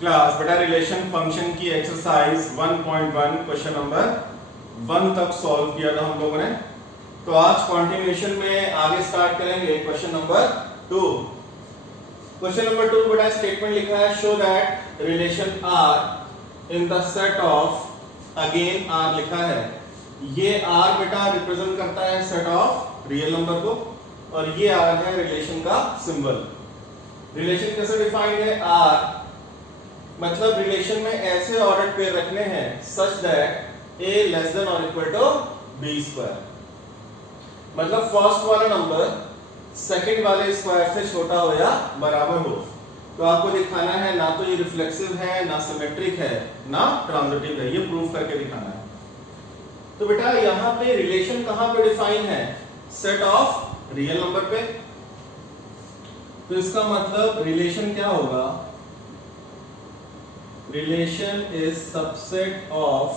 Class बेटा relation function की exercise 1.1 question number 1 तक सॉल्व किया था हम लोगों ने। तो आज कंटिन्यूएशन में आगे स्टार्ट करेंगे क्वेश्चन नंबर 2। क्वेश्चन नंबर 2 बेटा स्टेटमेंट लिखा है show that relation R in the set of, again R लिखा है, ये आर बेटा रिप्रेजेंट करता है सेट ऑफ रियल नंबर को और ये आर है रिलेशन का सिंबल। रिलेशन कैसे डिफाइंड है? आर मतलब रिलेशन में ऐसे ऑर्डर पेयर रखने हैं सच दैट a लेस देन और इक्वल टू b स्क्वायर, मतलब फर्स्ट वाला नंबर सेकंड वाले स्क्वायर से छोटा हो या बराबर हो। तो आपको दिखाना है ना तो ये रिफ्लेक्सिव है, ना सिमेट्रिक है, ना ट्रांजिटिव है, ये प्रूफ करके दिखाना है। तो बेटा यहां पे रिलेशन कहां पे डिफाइन है? सेट ऑफ रियल नंबर पे। तो इसका मतलब रिलेशन क्या होगा? Relation is subset of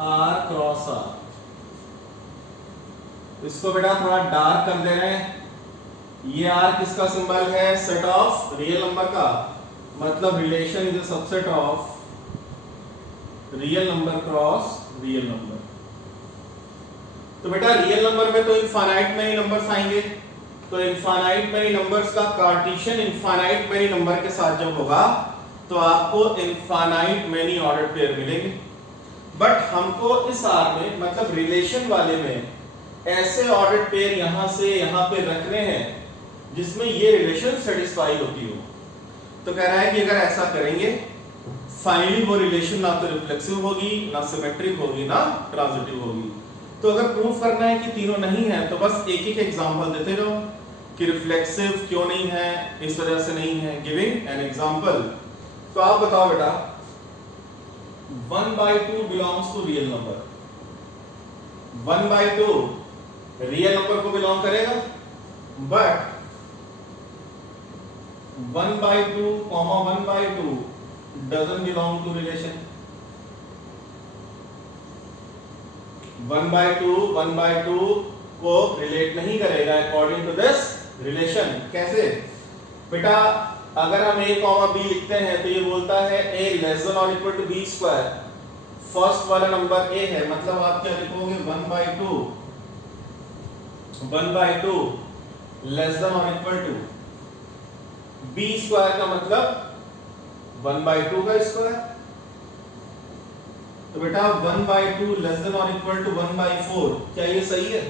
R cross R। इसको बेटा थोड़ा डार्क कर दे रहे हैं। ये R किसका सिंबल है? सेट ऑफ रियल नंबर का, मतलब relation is a subset of real number cross real number. तो बेटा रियल नंबर में तो इनफाइनाइट मेनी नंबर्स आएंगे, तो इनफाइनाइट मेनी नंबर्स का कार्टेशियन इनफाइनाइट मेनी नंबर के साथ जब होगा तो आपको इनफाइनाइट मेनी ऑर्डर पेयर मिलेंगे। बट हमको इस आर में मतलब रिलेशन वाले में ऐसे ऑर्डर पेयर यहां से यहां पे रखने हैं जिसमें ये रिलेशन सेटिस्फाई होती हो। तो कह रहा है कि अगर ऐसा करेंगे फाइनली वो रिलेशन ना तो रिफ्लेक्सिव होगी, ना सिमेट्रिक होगी, ना ट्रांजिटिव होगी। तो अगर प्रूफ करना है कि तीनों नहीं है तो बस एक एक एग्जांपल देते जाओ कि रिफ्लेक्सिव क्यों नहीं है, इस वजह से नहीं है, गिविंग एन एग्जांपल। तो आप बताओ बेटा 1/2 belongs to real number, 1/2 real number को बिलोंग करेगा, but 1/2 1/2 doesn't belong to relation. 1/2 को रिलेट नहीं करेगा अकॉर्डिंग टू दिस रिलेशन। कैसे बेटा? अगर हम a, b लिखते हैं तो ये बोलता है a लेस देन और equal to b square. First वाला नंबर a है, मतलब आप क्या लिखोगे? 1/2 लेस देन और इक्वल टू b स्क्वायर का मतलब 1/2 का स्क्वायर। तो बेटा 1/2 लेस देन और इक्वल टू 1/4, क्या ये सही है?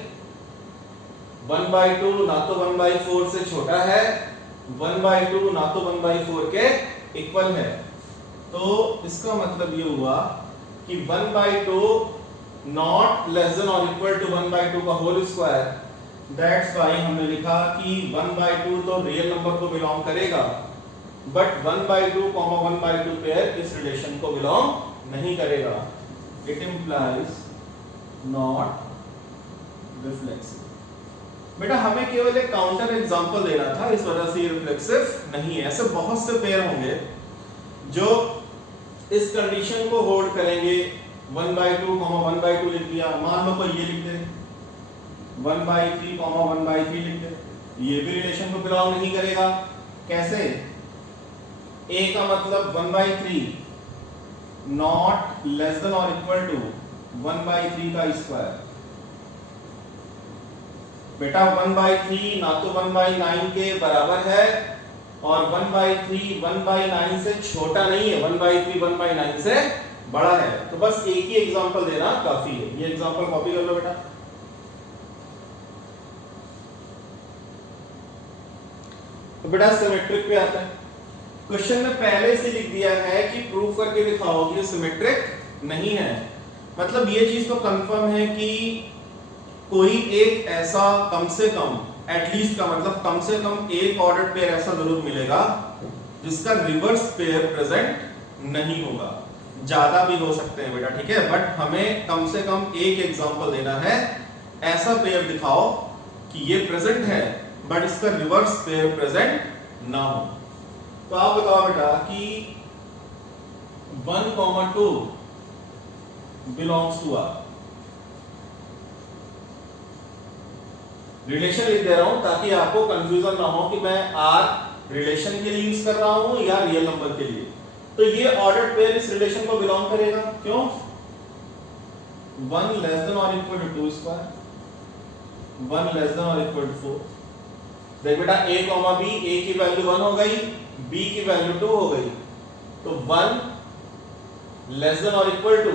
1/2 ना तो 1/4 से छोटा है, 1/2 ना तो 1/4 के इक्वल है। तो इसका मतलब ये हुआ कि 1/2 नॉट लेस देन और इक्वल टू 1/2 का होल स्क्वायर। दैट्स व्हाई हमने लिखा कि 1/2 तो रियल नंबर को बिलोंग करेगा, बट 1/2 1/2 पेयर इस रिलेशन को बिलोंग नहीं करेगा। It implies not reflexive. बेटा हमें केवल एक काउंटर एग्जांपल देना था, इस वजह से ये रिफ्लेक्सिव नहीं है। ऐसे बहुत से पेयर होंगे जो इस कंडीशन को होल्ड करेंगे। 1/2 1/2 लिख दिया, मान लो कोई ये लिख दे 1/3 1/3 लिख दे, ये भी रिलेशन को बिलोंग नहीं करेगा। कैसे? a का मतलब 1/3 नॉट लेस देन और इक्वल टू 1/3 का स्क्वायर। बेटा 1/3 ना तो 1/9 के बराबर है और 1/3 1/9 से छोटा नहीं है, 1/3 1/9 से बड़ा है। तो बस एक ही एग्जांपल देना काफी है। ये एग्जांपल कॉपी कर लो बेटा। तो बेटा सिमेट्रिक पे आता है। क्वेश्चन में पहले से लिख दिया है कि प्रूफ करके दिखाओ कि ये सिमेट्रिक नहीं है। मतलब ये चीज तो कंफर्म है कि कोई एक ऐसा कम से कम, एटलीस्ट का मतलब कम से कम एक ऑर्डर पेयर ऐसा जरूर मिलेगा जिसका रिवर्स पेयर प्रेजेंट नहीं होगा। ज्यादा भी हो सकते हैं बेटा, ठीक है, बट हमें कम से कम एक एग्जांपल देना है। ऐसा पेयर दिखाओ कि ये प्रेजेंट है बट इसका रिवर्स पेयर प्रेजेंट ना हो। तो आप बताओ बेटा कि 1,2 बिलोंग्स टू R। रिलेशन लिख दे रहा हूं ताकि आपको कंफ्यूजन ना हो कि मैं R रिलेशन के लिए यूज कर रहा हूं या रियल नंबर के लिए। तो ये ऑर्डर्ड पेयर इस रिलेशन को बिलोंग करेगा, क्यों? 1 लेस देन और equal to 2 square, 1 less than और इक्वल टू 4। देख बेटा a कॉमा b, a की वैल्यू 1 हो गई, b की वैल्यू 2 हो गई, तो 1 लेस देन और इक्वल टू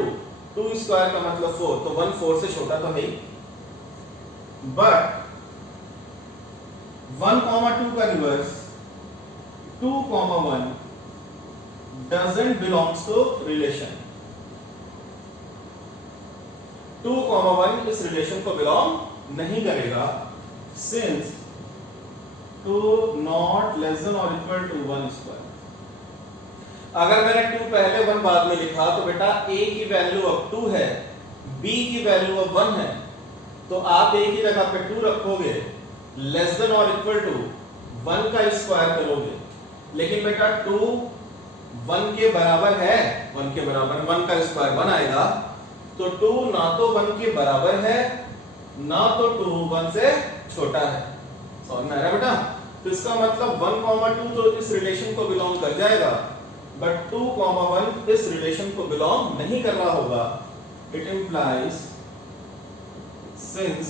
2 स्क्वायर का मतलब 4, तो 1 4 से छोटा तो है ही। बट 1 कॉमा 2 का reverse 2 comma 1 doesn't belongs to relation। 2 comma 1 इस रिलेशन को बिलोंग नहीं करेगा, since 2 not less than or equal to 1 square. अगर मैंने 2 पहले 1 बाद में लिखा तो बेटा a की वैल्यू अब 2 है, b की वैल्यू अब 1 है, तो आप a की जगह पे 2 रखोगे, लेस देन और इक्वल टू 1 का स्क्वायर करोगे, लेकिन बेटा 2 1 के बराबर है, 1 के बराबर 1 का स्क्वायर 1 आएगा, तो 2 ना तो 1 के बराबर है ना तो 2 1 से छोटा है। समझ में आ रहा है बेटा? तो इसका मतलब 1,2 तो इस रिलेशन को बिलोंग कर जाएगा, बट 2,1 इस रिलेशन को बिलोंग नहीं कर रहा होगा। It implies since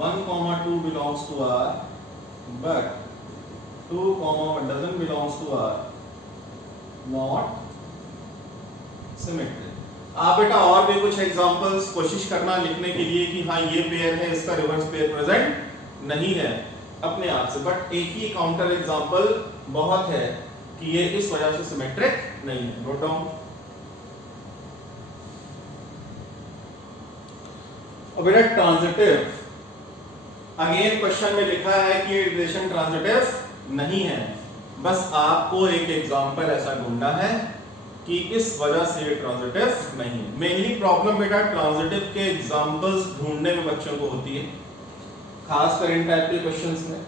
1,2 belongs to R but 2,1 doesn't belongs to R, not symmetry। आप बेटा और भी कुछ एग्जांपल्स कोशिश करना लिखने के लिए कि हाँ ये पेयर है, इसका रिवर्स पेयर प्रेजेंट नहीं है अपने आप से, बट एक ही काउंटर एग्जांपल बहुत है कि ये इस वजह से सिमेट्रिक नहीं है। Note down. अब बेटा ट्रांजिटिव, अगेन क्वेश्चन में लिखा है कि रिलेशन ट्रांजिटिव नहीं है, बस आपको एक एग्जांपल ऐसा ढूंढना है कि इस वजह से ये ट्रांजिटिव नहीं है। मेनली प्रॉब्लम बेटा ट्रांजिटिव के एग्जांपल्स ढूंढने में बच्चों को होती है, खासकर इन टाइप के क्वेश्चंस में।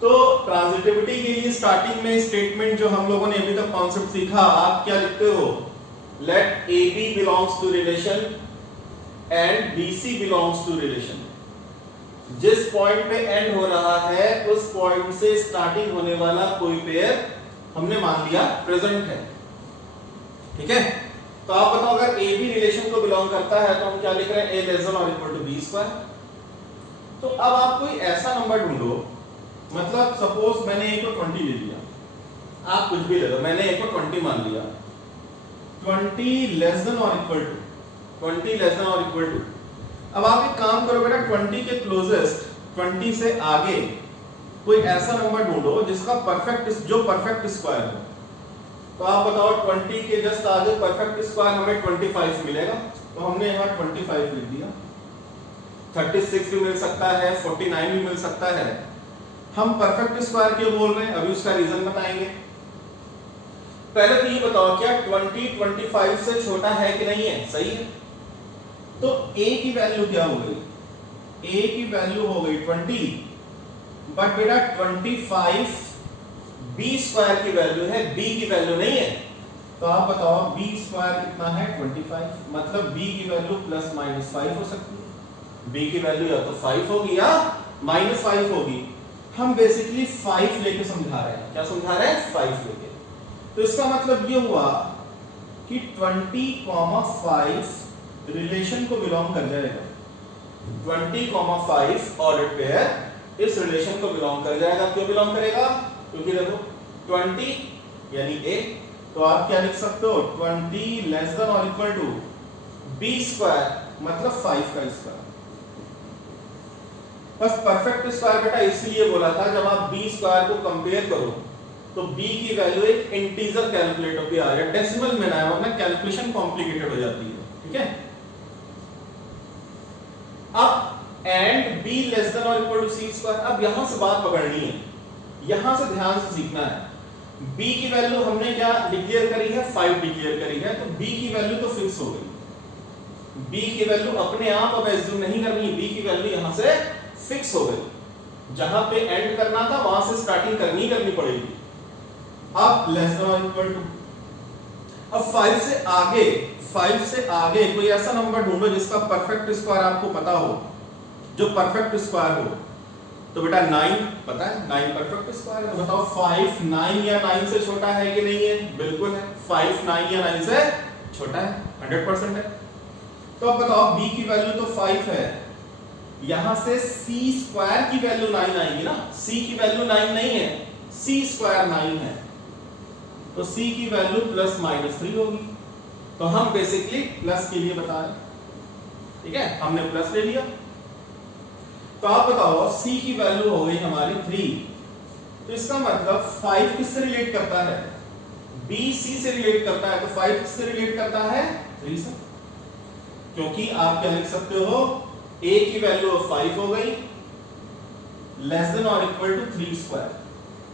तो ट्रांजिटिविटी के लिए स्टार्टिंग में स्टेटमेंट जो हम लोगों ने अभी तक कॉन्सेप्ट सीखा, आप क्या लिखते हो? Let A B belongs to relation and B C belongs to relation. जिस पॉइंट पे एंड हो रहा है उस पॉइंट से स्टार्टिंग होने वाला कोई पेयर हमने मान लिया प्रेजेंट है, ठीक है? तो आप बताओ अगर ए बी रिलेशन को बिलोंग करता है तो हम क्या लिख रहे हैं? ए लेस देन और इक्वल टू बी स्क्वायर। तो अब आप कोई ऐसा नंबर ढूंढो, मतलब सपोज मैंने ए को 20 ले लिया, आप कुछ भी ले लो, मैंने ए को 20 मान लिया, 20 लेस देन और इक्वल टू 20 लेस देन और इक्वल टू। अब आप एक काम करो बेटा, 20 के क्लोजेस्ट 20 से आगे कोई ऐसा नंबर ढूंढो जिसका परफेक्ट स्क्वायर हो। तो आप बताओ 20 के जस्ट आगे परफेक्ट स्क्वायर हमें 25 मिलेगा, तो हमने यहाँ 25 लिख दिया। 36 भी मिल सकता है, 49 भी मिल सकता है। हम परफेक्ट स्क्वायर क्यों बोल रहे हैं, अभी उसका रीजन बताएंगे। पहले तो ये बताओ क्या 20 25 से छोटा है कि नहीं है? सही है। तो a की वैल्यू क्या हो गई? a की वैल्यू हो गई 20, बट बेटा 25 b स्क्वायर की वैल्यू है, b की वैल्यू नहीं है। तो आप बताओ b स्क्वायर कितना है? 25, मतलब b की वैल्यू प्लस माइनस 5 हो सकती है। b की वैल्यू या तो 5 होगी या माइनस 5 होगी। हम बेसिकली 5 लेके समझा रहे हैं। क्या समझा रहे हैं? 5 लेके। तो इसका मतलब ये हुआ कि 20,5 रिलेशन को बिलोंग कर जाएगा। 20,5 ऑर्डर्ड पेयर इस रिलेशन को बिलोंग कर जाएगा। क्यों बिलोंग करेगा? क्योंकि देखो 20 यानी a, तो आप क्या लिख सकते हो? 20 लेस देन और इक्वल टू b स्क्वायर, मतलब 5 का स्क्वायर। बस परफेक्ट स्क्वायर बेटा इसलिए बोला था, जब आप b स्क्वायर को कंपेयर करो तो b की वैल्यू एक इंटीजर कैलकुलेट होकर आ रहा है, डेसिमल में ना, वरना कैलकुलेशन कॉम्प्लिकेटेड हो जाती है। ठीक है? अब एंड b लेस देन और इक्वल टू c स्क्वायर। अब यहां से बात पकड़नी है, यहां से ध्यान से सीखना है। b की वैल्यू हमने क्या डिक्लेयर करी है? 5 डिक्लेयर करी है, तो b की वैल्यू तो फिक्स हो गई। b की वैल्यू अपने आप अब एज्यूम नहीं करनी, b की वैल्यू यहां से फिक्स हो गई। जहां पे एंड करना था वहां से स्टार्टिंग करनी पड़ेगी। अब लेस देन और इक्वल टू, अब 5 से आगे कोई ऐसा नंबर ढूंढो जिसका परफेक्ट स्क्वायर आपको पता हो, जो परफेक्ट स्क्वायर हो। तो बेटा 9 पता है 9 परफेक्ट स्क्वायर है। तो बताओ 5 9 या 9 से छोटा है कि नहीं है? बिल्कुल है। 5 9 या 9 से छोटा है, 100% है। तो अब बताओ b की वैल्यू तो 5 है, यहां से c स्क्वायर की वैल्यू 9 आएगी ना। c की वैल्यू 9 नहीं है, c स्क्वायर 9 है, तो c की वैल्यू प्लस माइनस 3 होगी। तो हम बेसिकली प्लस के लिए बता रहे, ठीक है, हमने प्लस ले लिया। तो आप बताओ c की वैल्यू हो गई हमारी 3, तो इसका मतलब 5 किससे रिलेट करता है? b c से रिलेट करता है, तो 5 किससे रिलेट करता है? 3 से। क्योंकि आप क्या लिख सकते हो, a की वैल्यू 5 हो गई, लेस देन और इक्वल टू 3 स्क्वायर।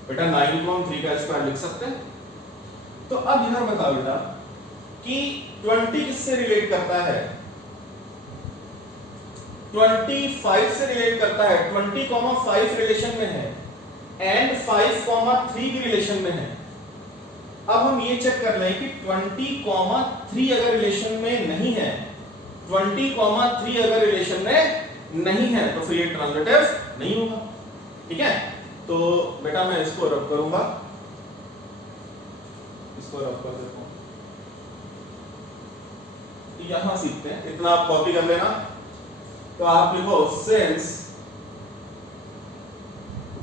बेटा 9 को हम 3 का स्क्वायर लिख सकते हैं। तो अब यहां बताओ बेटा कि 20 किससे रिलेट करता है? 25 से रिलेट करता है। 20,5 रिलेशन में है एंड 5,3 भी रिलेशन में है। अब हम ये चेक कर लें कि 20,3 अगर रिलेशन में नहीं है, 20,3 अगर रिलेशन में नहीं है तो फिर ये ट्रांजिटिव नहीं होगा, ठीक है। तो बेटा मैं इसको रब करूंगा, इसको रब कर देता हूं। यहां सीखते हैं, इतना आप कॉपी कर लेना। तो आप लिखो since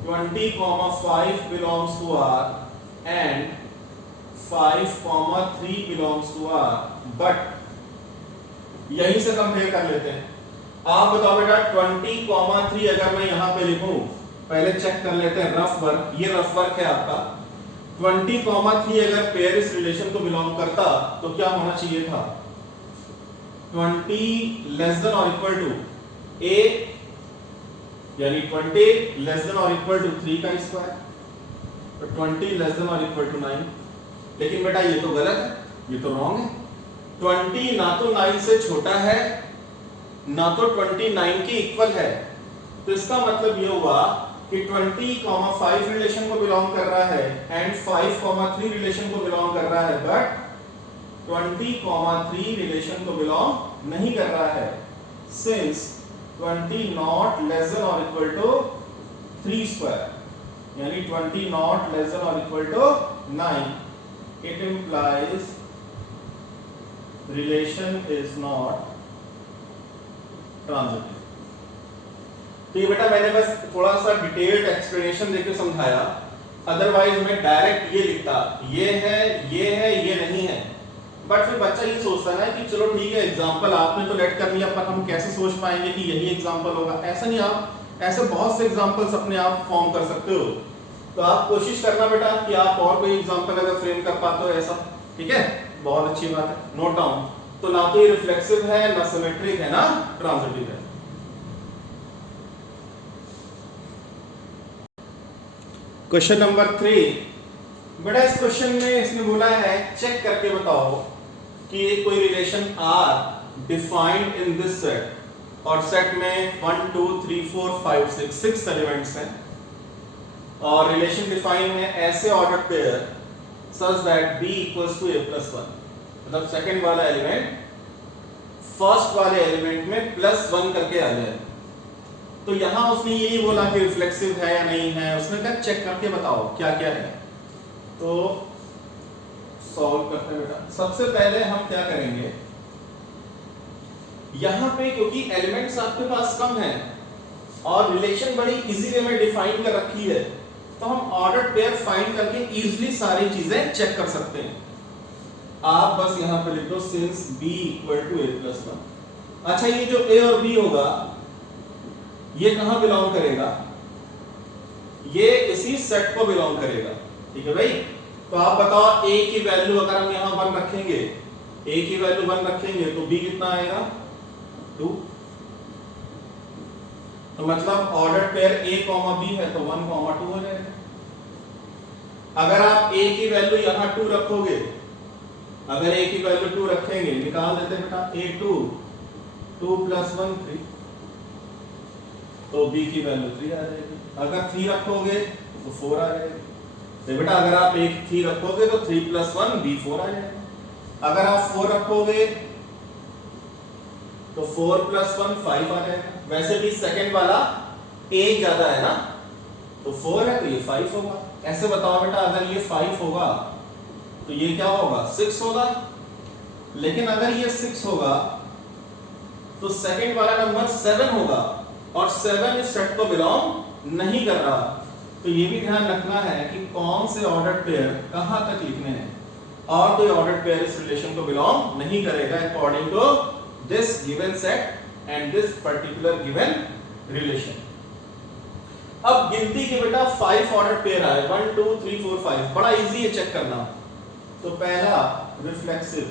20,5 belongs to R and 5,3 belongs to R, but यहीं से कंपेयर कर लेते हैं। आप बताओ बेटा 20,3 अगर मैं यहां पे लिखूं, पहले चेक कर लेते हैं रफ वर्क, ये रफ वर्क है आपका। 20,3 अगर पेयर इस रिलेशन को बिलोंग करता तो क्या होना चाहिए था? 20 लेस देन और इक्वल टू a, यानी 20 लेस देन और इक्वल टू 3 का स्क्वायर, तो 20 लेस देन और इक्वल टू 9। लेकिन बेटा ये तो गलत है, ये तो रॉन्ग है। 20 ना तो 9 से छोटा है ना तो 29 के इक्वल है। तो इसका मतलब ये हुआ कि 20,5 रिलेशन को बिलोंग कर रहा है एंड 5,3 रिलेशन को बिलोंग कर रहा है, बट 20,3 रिलेशन को बिलोंग नहीं कर रहा है। सिंस 20 नॉट लेस देन और इक्वल टू 3 स्क्वायर, यानी 20 नॉट लेस देन और equal to 9, it implies relation is not transitive. तो ये बेटा मैंने बस थोड़ा सा डिटेल्ड एक्सप्लेनेशन देकर समझाया, अदरवाइज मैं डायरेक्ट ये लिखता ये है ये नहीं है। बट फिर बच्चा ये सोचता है ना कि चलो ठीक है एग्जांपल आपने तो लेट कर लिया, पर हम कैसे सोच पाएंगे कि यही एग्जांपल होगा? ऐसा नहीं, आप ऐसे बहुत से एग्जांपल्स अपने आप फॉर्म कर सकते हो। तो आप कोशिश करना बेटा कि आप और कोई एग्जांपल अगर फ्रेम कर पाते हो ऐसा, ठीक है, बहुत अच्छी बात है, नोट डाउन। तो ना तो ये रिफ्लेक्सिव है, ना सिमेट्रिक है, ना ट्रांजिटिव है। क्वेश्चन नंबर 3, बेटा इस क्वेश्चन में इसने बोला है चेक करके बताओ कि कोई relation R defined in this set, और सेट में 1 2 3 4 5 6 एलिमेंट्स हैं, और रिलेशन डिफाइन है ऐसे order pair such that b equals to a plus 1, मतलब सेकंड वाला एलिमेंट फर्स्ट वाले एलिमेंट में +1 करके आ जाए। तो यहां उसने ये नहीं बोला कि रिफ्लेक्सिव है या नहीं है, उसने कहा चेक करके बताओ क्या क्या है। तो सॉल्व करते हैं बेटा। सबसे पहले हम क्या करेंगे, यहां पे क्योंकि एलिमेंट्स आपके पास कम हैं और रिलेशन बड़ी इजी वे में डिफाइन कर रखी है, तो हम ऑर्डर पेयर फाइंड करके इजीली सारी चीजें चेक कर सकते हैं। आप बस यहां पे लिख दो since b equal to a plus 1। अच्छा ये जो a और b होगा ये कहां बिलोंग करेगा? ये इसी सेट को बिलोंग करेगा, ठीक है भाई। तो आप बताओ a की वैल्यू अगर हम यहां 1 रखेंगे, a की वैल्यू 1 रखेंगे तो b कितना आएगा? 2। तो मतलब ऑर्डर पेयर a, b है तो 1, 2 हो जाएगा। अगर आप a की वैल्यू यहां 2 रखोगे, अगर a की वैल्यू 2 रखेंगे, निकाल देते बेटा a2 2 + 1 3, तो b की वैल्यू 3 आ जाएगी। अगर 3 रखोगे तो 4 आ जाएगी। तो बेटा अगर आप एक 3 रखोगे तो 3 + 1 b 4 आ जाएगा। अगर आप 4 रखोगे तो 4 + 1 5 आ जाएगा। वैसे भी सेकंड वाला एक ज्यादा है ना, तो 4 है तो ये 5 होगा। ऐसे बताओ बेटा, अगर ये 5 होगा तो ये क्या होगा, 6 होगा। लेकिन अगर ये 6 होगा तो सेकंड वाला नंबर 7 होगा, और 7 इस सेट को बिलोंग नहीं कर रहा। तो ये भी ध्यान रखना है कि कौन से ऑर्डर्ड पेयर कहां तक लिखने हैं, और कोई ऑर्डर्ड पेयर इस रिलेशन को बिलोंग नहीं करेगा according to this given set and this particular given relation. अब गिनती के बेटा 5 ऑर्डर्ड पेयर आए, 1 2 3 4 5, बड़ा इजी है चेक करना। तो पहला रिफ्लेक्सिव,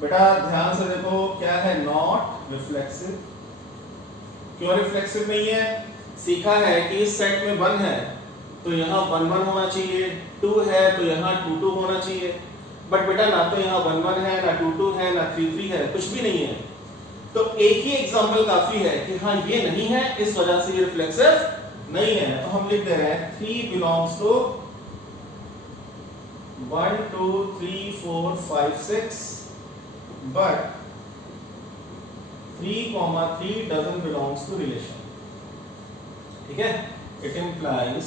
बेटा ध्यान से देखो क्या है, नॉट रिफ्लेक्सिव। क्यों रिफ्लेक्सिव नहीं है, सीखा है कि इस सेट में 1 है तो यहाँ 1 1 होना चाहिए, 2 है तो यहाँ 2 2 होना चाहिए। बट बेटा ना तो यहाँ 1 1 है, ना 2 2 है, ना 3 3 है, कुछ भी नहीं है। तो एक ही एग्जांपल काफी है कि हाँ ये नहीं है, इस वजह से ये रिफ्लेक्सिव नहीं है। तो हम लिख दे रहे हैं 3 belongs to 1 2 3 4 5 6, but 3, 3 doesn't belongs to relation। ठीक है, it implies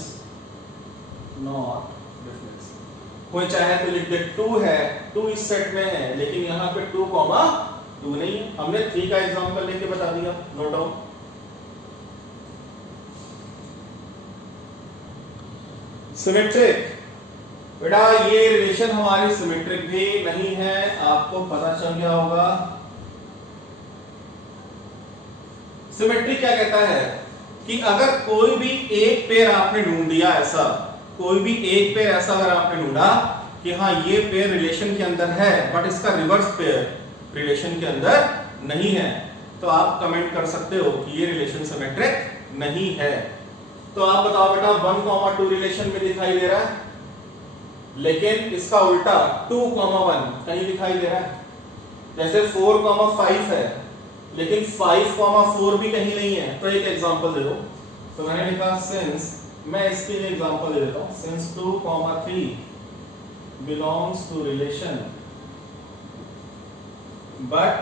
not reflexive। कोई चाहे तो लिख दे 2 है, 2 इस सेट में है, लेकिन यहां पे 2, 2 नहीं है। हमने 3 का एग्जांपल लेके बता दिया, नोट डाउन। सिमेट्रिक, बेटा ये रिलेशन हमारी सिमेट्रिक भी नहीं है, आपको पता चल गया होगा। सिमेट्रिक क्या कहता है कि अगर कोई भी एक पेयर आपने ढूंढ दिया, ऐसा कोई भी एक पेयर ऐसा अगर आपने ढूंढा कि हाँ ये पेयर रिलेशन के अंदर है बट इसका रिवर्स पेयर रिलेशन के अंदर नहीं है, तो आप कमेंट कर सकते हो कि ये रिलेशन सिमेट्रिक नहीं है। तो आप बताओ बेटा 1, 2 रिलेशन में दिखाई दे रहा है, लेकिन इसका उल्टा 2, 1 कहीं दिखाई दे रहा है। जैसे 4, 5 है, लेकिन 5, 4 भी कहीं नहीं है। तो एक एग्जांपल दे दो। तो मैंने लिखा सिंस, मैं इसके लिए एग्जांपल दे देता हूं, since 2, 3 belongs to relation but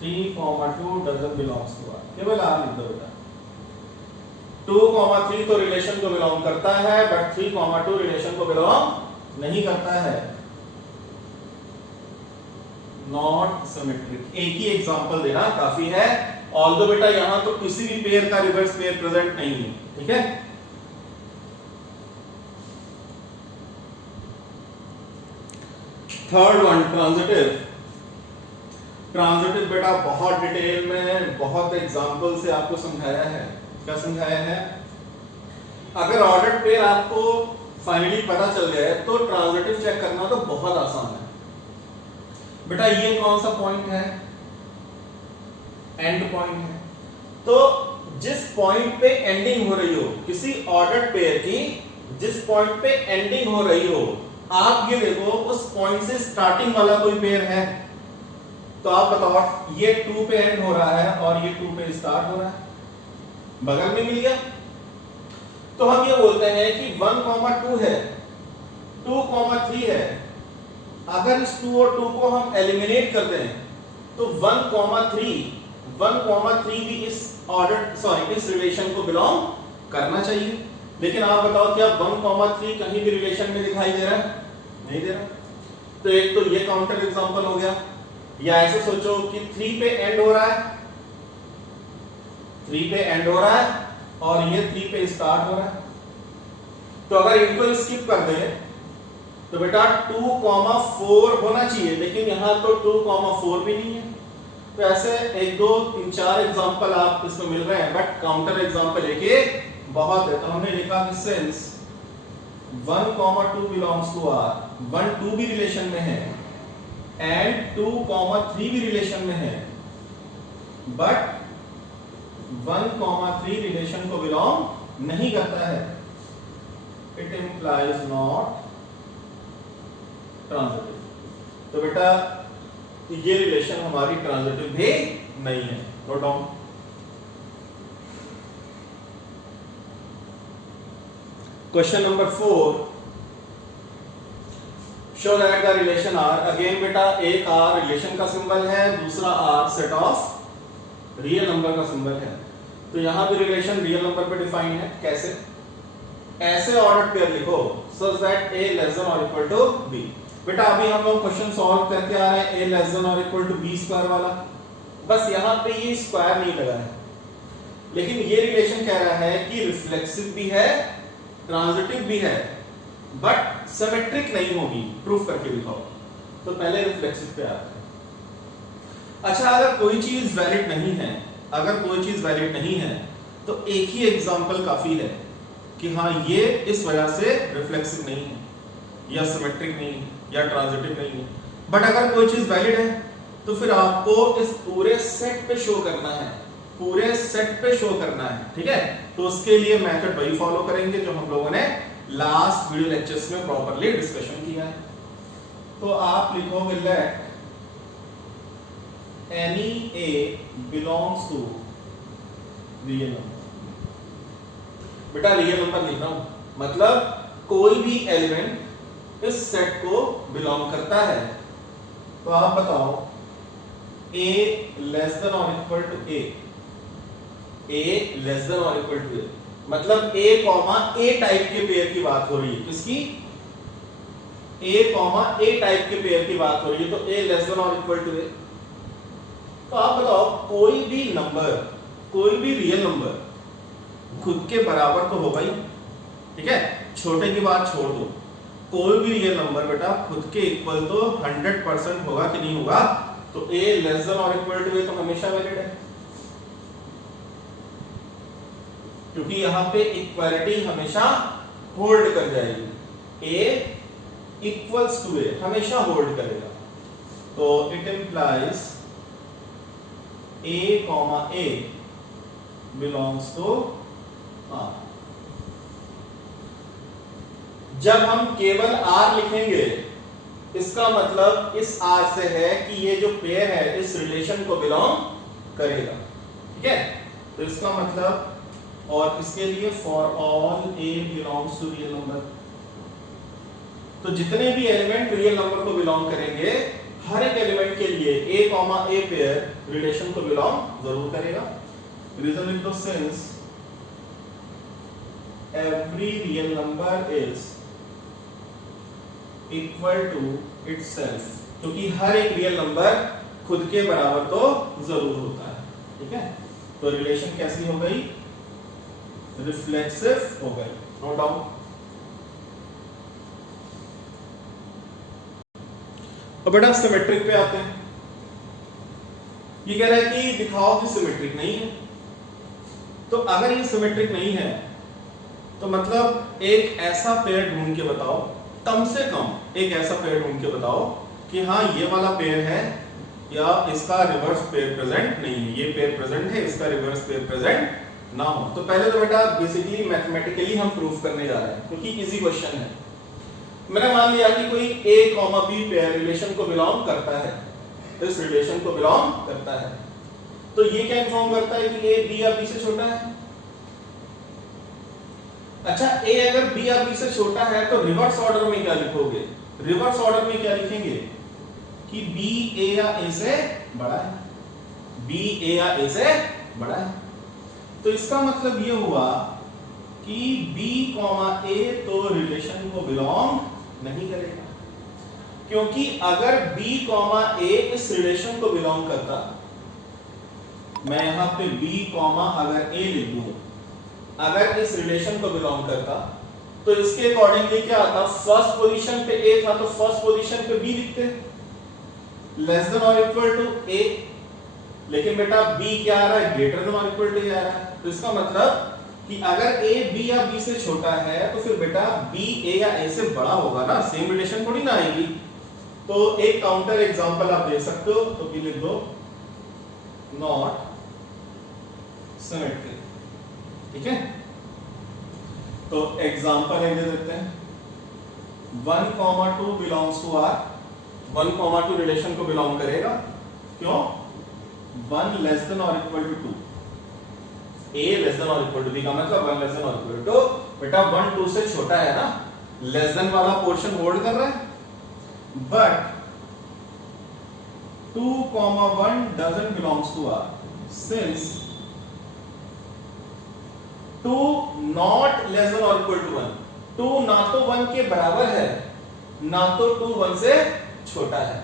3, 2 doesn't belongs to R. केवल आर लिख दो बेटा। 2, 3 तो रिलेशन को बिलोंग करता है, बट 3, 2 रिलेशन को बिलोंग नहीं करता है। Not symmetric. एक ही एग्जांपल देना काफी है, ऑल्दो बेटा यहां तो किसी भी पेयर का रिवर्स पेयर प्रेजेंट नहीं है। ठीक है, थर्ड वन ट्रांजिटिव। ट्रांजिटिव बेटा बहुत डिटेल में, बहुत एग्जांपल से आपको समझाया है। क्या समझाया है, अगर ऑर्डर्ड पेयर आपको फाइनली पता चल गया है तो ट्रांजिटिव चेक करना तो बहुत आसान है। बेटा ये कौन सा पॉइंट है, एंड पॉइंट है। तो जिस पॉइंट पे एंडिंग हो रही हो किसी ऑर्डर्ड पेयर की, जिस पॉइंट पे एंडिंग हो रही हो, आप ये देखो उस पॉइंट से स्टार्टिंग वाला कोई पेयर है, तो आप बताओ ये 2 पे एंड हो रहा है और ये 2 पे स्टार्ट हो रहा है, बगल में मिल गया। तो हम ये बोलते हैं कि 1, 2 है, 2, 3 है। अगर इस 2 और 2 को हम एलिमिनेट कर दें तो 1, 3 भी इस ऑर्डर इस रिलेशन को बिलोंग करना चाहिए। लेकिन आप बताओ क्या 1, 3 कहीं भी रिलेशन में दिखाई दे रहा है, नहीं दे रहा। तो एक तो ये काउंटर एग्जांपल हो गया, या ऐसे सोचो कि 3 पे एंड हो रहा है, 3 पे एंड हो रहा है और ये 3 पे स्टार्ट हो रहा है। तो अगर इनको स्किप कर दें तो बेटा 2, 4 होना चाहिए, लेकिन यहां तो 2, 4 भी नहीं है। तो ऐसे 1, 2, 3, 4 एग्जांपल आप इसमें मिल रहे हैं, बट काउंटर एग्जांपल एक बहुत है। तो हमने लिखा कि सिंस 1, 2 बिलोंग्स टू आर, 1, 2 भी रिलेशन में है एंड 2, 3 भी रिलेशन में है, बट 1, 3 रिलेशन को बिलोंग नहीं करता है। It implies not transitive. तो बेटा ये रिलेशन हमारी ट्रांजिटिव भी नहीं है। Note down. Question number 4, show that the relation R. Again बेटा एक आर रिलेशन का सिंबल है, दूसरा R set of real number का सिंबल है। तो यहां भी रिलेशन रियल नंबर पे डिफाइन है। कैसे? ऐसे ऑर्डर पेयर लिखो such that a less than और इक्वल टू b। बेटा अभी हम लोग क्वेश्चन सॉल्व करके आ रहे हैं a लेस देन और इक्वल टू b स्क्वायर वाला, बस यहां पे ये स्क्वायर नहीं लगा है, लेकिन ये रिलेशन कह रहा है कि रिफ्लेक्सिव भी है ट्रांजिटिव भी है बट सिमेट्रिक नहीं होगी। प्रूफ करके दिखाओ। तो पहले रिफ्लेक्सिव पे आते हैं। अच्छा, अगर कोई चीज वैलिड नहीं है, अगर कोई चीज वैलिड नहीं है तो एक ही एग्जांपल काफी है कि हाँ ये इस वजह से रिफ्लेक्सिव नहीं है या सिमेट्रिक नहीं है या ट्रांजिटिव नहीं है। बट अगर कोई चीज वैलिड है तो फिर आपको इस पूरे सेट पे शो करना है, पूरे सेट पे शो करना है, ठीक है। तो उसके लिए मेथड वही फॉलो करेंगे जो हम लोगों ने लास्ट वीडियो लेक्चर्स में प्रॉपर्ली डिस्कशन किया है। तो आप लिखोगे let any A belongs to real number. बेटा रियल नंबर लिख रहा हूं, मतलब कोई भी एलिमेंट इस सेट को बिलोंग करता है। तो आप बताओ a लेस देन और equal to a, a less than और इक्वल टू a, मतलब a कॉमा a टाइप के पेयर की बात हो रही है। किसकी? a कॉमा a टाइप के पेयर की बात हो रही है। तो a लेस देन और इक्वल टू a। तो आप बताओ कोई भी नंबर, कोई भी रियल नंबर खुद के बराबर तो होगा ही, ठीक है। छोटे की बात छोड़ दो, कोई भी रियल नंबर बेटा खुद के इक्वल तो 100% होगा कि नहीं होगा। तो a लेस देन और इक्वल टू a तो हमेशा वैलिड है, क्योंकि यहां पे इक्वालिटी हमेशा होल्ड कर जाएगी। a इक्वल्स टू a हमेशा होल्ड करेगा। तो it implies a comma a belongs to R। जब हम केवल R लिखेंगे इसका मतलब इस R से है कि ये जो पेयर है इस रिलेशन को बिलोंग करेगा, ठीक है। तो इसका मतलब, और इसके लिए for all A belongs to real number, तो जितने भी एलिमेंट रियल नंबर को बिलोंग करेंगे हर एक एलिमेंट के लिए A comma A pair relation को बिलोंग जरूर करेगा। रीजन लिख दो, since every real number is equal to itself, क्योंकि हर एक रियल नंबर खुद के बराबर तो जरूर होता है, ठीक है। तो रिलेशन कैसी हो गई? रिफ्लेक्सिव हो गई, नो डाउट। अब बेटा सिमेट्रिक पे आते हैं। ये कह रहा है कि दिखाओ कि सिमेट्रिक नहीं है। तो अगर ये सिमेट्रिक नहीं है तो मतलब एक ऐसा पेयर ढूंढ के बताओ, कम से कम एक ऐसा पेयर ढूंढ के बताओ कि हाँ ये वाला पेयर है या इसका रिवर्स पेयर प्रेजेंट नहीं है, ये पेयर प्रेजेंट है, इसका रिवर्स पेयर प्रेजेंट ना हो। तो पहले तो बेटा बेसिकली मैथमेटिकली हम प्रूफ करने जा रहे हैं, क्योंकि इजी क्वेश्चन है। मैंने मान लिया कि कोई a, b पेयर रिलेशन को बिलोंग करता है, इस रिलेशन को बिलोंग करता है। तो ये क्या इन्फॉर्म करता है कि a b या b से छोटा है। अच्छा, a अगर b या b से छोटा है तो रिवर्स ऑर्डर में क्या लिखोगे? रिवर्स ऑर्डर में क्या लिखेंगे कि b a या a से बड़ा है, b a या a से बड़ा है। तो इसका मतलब ये हुआ कि b, a तो रिलेशन को बिलोंग नहीं करेगा, क्योंकि अगर b, a इस रिलेशन को बिलोंग करता, मैं यहां पे b, अगर a लिख दूं, अगर इस रिलेशन को बिलोंग करता तो इसके अकॉर्डिंगली क्या आता? फर्स्ट पोजीशन पे a था तो फर्स्ट पोजीशन पे b लिखते, लेस देन और इक्वल टू a। लेकिन बेटा b क्या आ रहा है? ग्रेटर देन और इक्वल टू a आ रहा है। तो इसका मतलब कि अगर a b या b से छोटा है तो फिर बेटा b a या a से बड़ा होगा ना, सेम रिलेशन थोड़ी ना आएगी। तो एक काउंटर एग्जांपल आप दे सकते हो, तो b लिख दो नॉट सिमेट्रिक, ठीक है। तो एग्जांपल एक दे देते हैं, 1, 2 बिलोंग्स टू R। 1, 2 रिलेशन को बिलोंग करेगा, क्यों? 1 लेस देन और equal to 2, a less than और इक्वल टू b का मतलब 1 लेस देन और इक्वल टू, बेटा 1 2 से छोटा है ना, लेस देन वाला पोर्शन होल्ड कर रहा है। But 2, 1 doesn't belongs to R, since 2 not less than और इक्वल टू 1, 2 ना तो 1 के बराबर है ना तो 2 1 से छोटा है।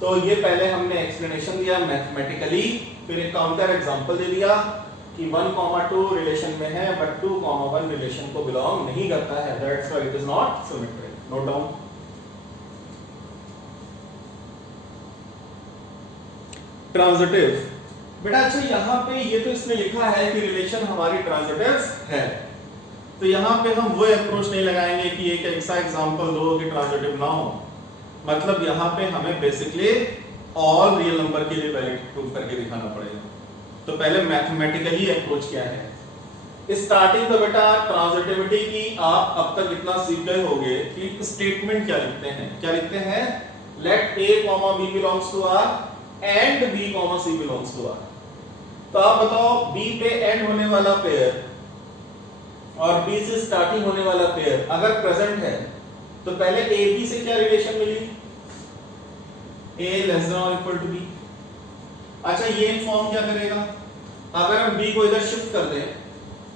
तो ये पहले हमने एक्सप्लेनेशन दिया मैथमेटिकली, फिर एक काउंटर एग्जांपल दे दिया कि 1, 2 रिलेशन में है बट 2, 1 रिलेशन को बिलोंग नहीं करता है, that's why it is not symmetric. Note down. Transitive बेटा, अच्छा यहाँ पे ये तो इसमें लिखा है कि रिलेशन हमारी ट्रांजिटिव है, तो यहाँ पे हम वो अप्रोच नहीं लगाएंगे कि एक ऐसा एग्जांपल दो कि ट्रांजिटिव ना हो। मतलब यहाँ पे हमें बेसिकली ऑल रियल नंबर के लिए वैलिड प्रूव करके दिखाना पड़ेगा। तो पहले मैथमेटिकली अप्रोच क्या है। स्टार्टिंग तो बेटा ट्रांजिटिविटी की आप अब तक इतना सीख गए होंगे कि स्टेटमेंट क्या लिखते हैं। क्या लिखते हैं? Let a, b belongs to r and b, c belongs to r। तो आप बताओ b पे एंड होने वाला पेयर और b से स्टार्टिंग होने वाला पेयर अगर प्रेजेंट है तो पहले a b से क्या रिलेशन मिली? a लेस देन और इक्वल टू b। अच्छा ये फॉर्म क्या करेगा? अगर हम b को इधर शिफ्ट कर दें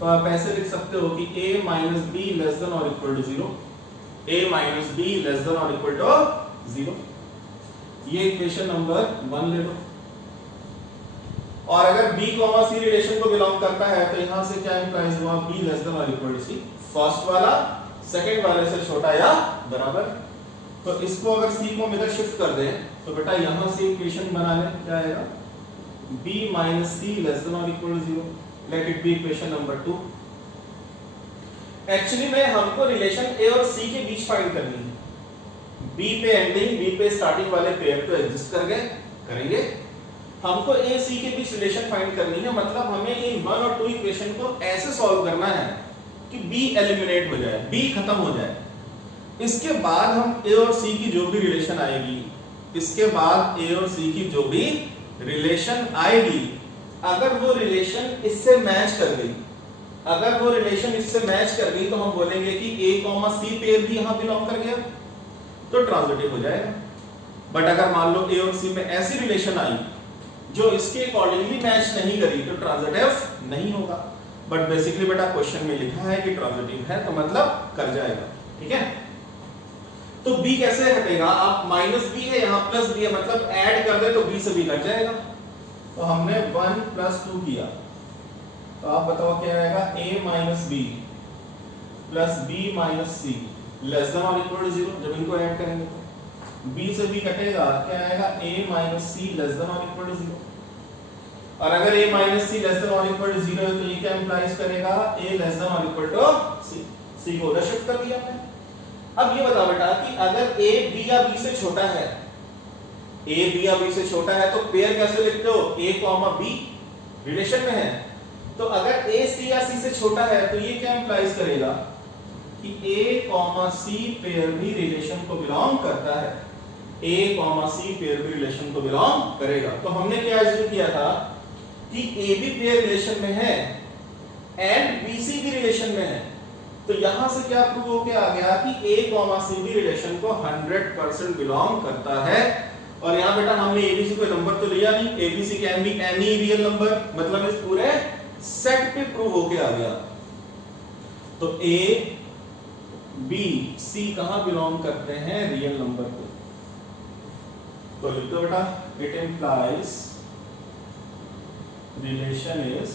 तो आप ऐसे लिख सकते हो कि a minus b less than और equal to 0, a minus b less than और इक्वल टू 0। ये इक्वेशन नंबर 1 ले लो। और अगर b, c रिलेशन को बिलोंग करता है तो यहां से क्या इंप्लाइज हुआ? b लेस देन और इक्वल टू c। फर्स्ट वाला सेकंड वाले से छोटा या बराबर। तो इसको अगर c को हम इधर शिफ्ट कर दें तो बेटा यहां से इक्वेशन बना लें, क्या आएगा? b minus c less than और equal to 0। Let it be equation number 2। Actually में हमको रिलेशन a और c के बीच फाइंड करनी है। b पे एंडिंग, b पे स्टार्टिंग वाले पेयर तो एग्जिस्ट कर गए, करेंगे। हमको a c के बीच रिलेशन फाइंड करनी है, मतलब हमें इन 1 और 2 इक्वेशन को ऐसे सॉल्व करना है कि b एलिमिनेट हो जाए, b खत्म हो जाए। इसके बाद हम a और c की जो भी रिलेशन आएगी, इसके बाद a और c की जो भी रिलेशन आएगी, अगर वो रिलेशन इससे मैच कर गई, अगर वो रिलेशन इससे मैच कर गई तो हम बोलेंगे कि a, c पेयर भी यहां बिलोंग कर गया, तो ट्रांजिटिव हो जाएगा। बट अगर मान लो a और c में ऐसी रिलेशन आई जो इसके अकॉर्डिंगली मैच नहीं करी तो ट्रांजिटिव नहीं होगा। बट बेसिकली बेटा क्वेश्चन में लिखा है कि ट्रांजिटिव है तो मतलब कर जाएगा, ठीक है। तो b कैसे हटेगा? आप माइनस b है यहाँ प्लस b है, मतलब ऐड कर दे तो b से b कट जाएगा। तो हमने 1 प्लस 2 किया तो आप बताओ क्या आएगा? a minus b plus b minus c less than और इक्वल टू 0। जब इनको ऐड करेंगे तो b से b कटेगा, क्या आएगा? a minus c less than और इक्वल टू 0। और अगर a minus c less than और इक्वल टू 0 है तो ये क्या इंप्लाइज करेगा? a लेस देन और इक्वल टू c। c को उधर शिफ्ट कर दिया हमने। अब ये बताओ बेटा कि अगर a b या b से छोटा है, a b या b से छोटा है तो पेयर कैसे लिखते हो? a, b रिलेशन में है, तो अगर a c या c से छोटा है तो ये क्या इंप्लाइज करेगा कि a, c पेयर भी रिलेशन को बिलोंग करता है। a, c पेयर भी रिलेशन को बिलोंग करेगा। तो हमने क्या एज्यूम किया था कि a भी पेयर रिलेशन में है एंड b c भी रिलेशन में है। तो यहां से क्या प्रूव होके आ गया कि a, c भी रिलेशन को 100% बिलोंग करता है। और यहां बेटा हमने abc कोई नंबर तो लिया नहीं, abc can be any real number, मतलब इस पूरे सेट पे प्रूव होके आ गया। तो a, b, c कहां बिलोंग करते हैं? रियल नंबर को। तो लिख दो बेटा, it implies relation is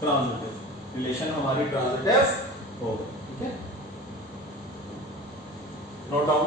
transitive. Relation हमारी ट्रांजिटिव होगी, ठीक है। Note down.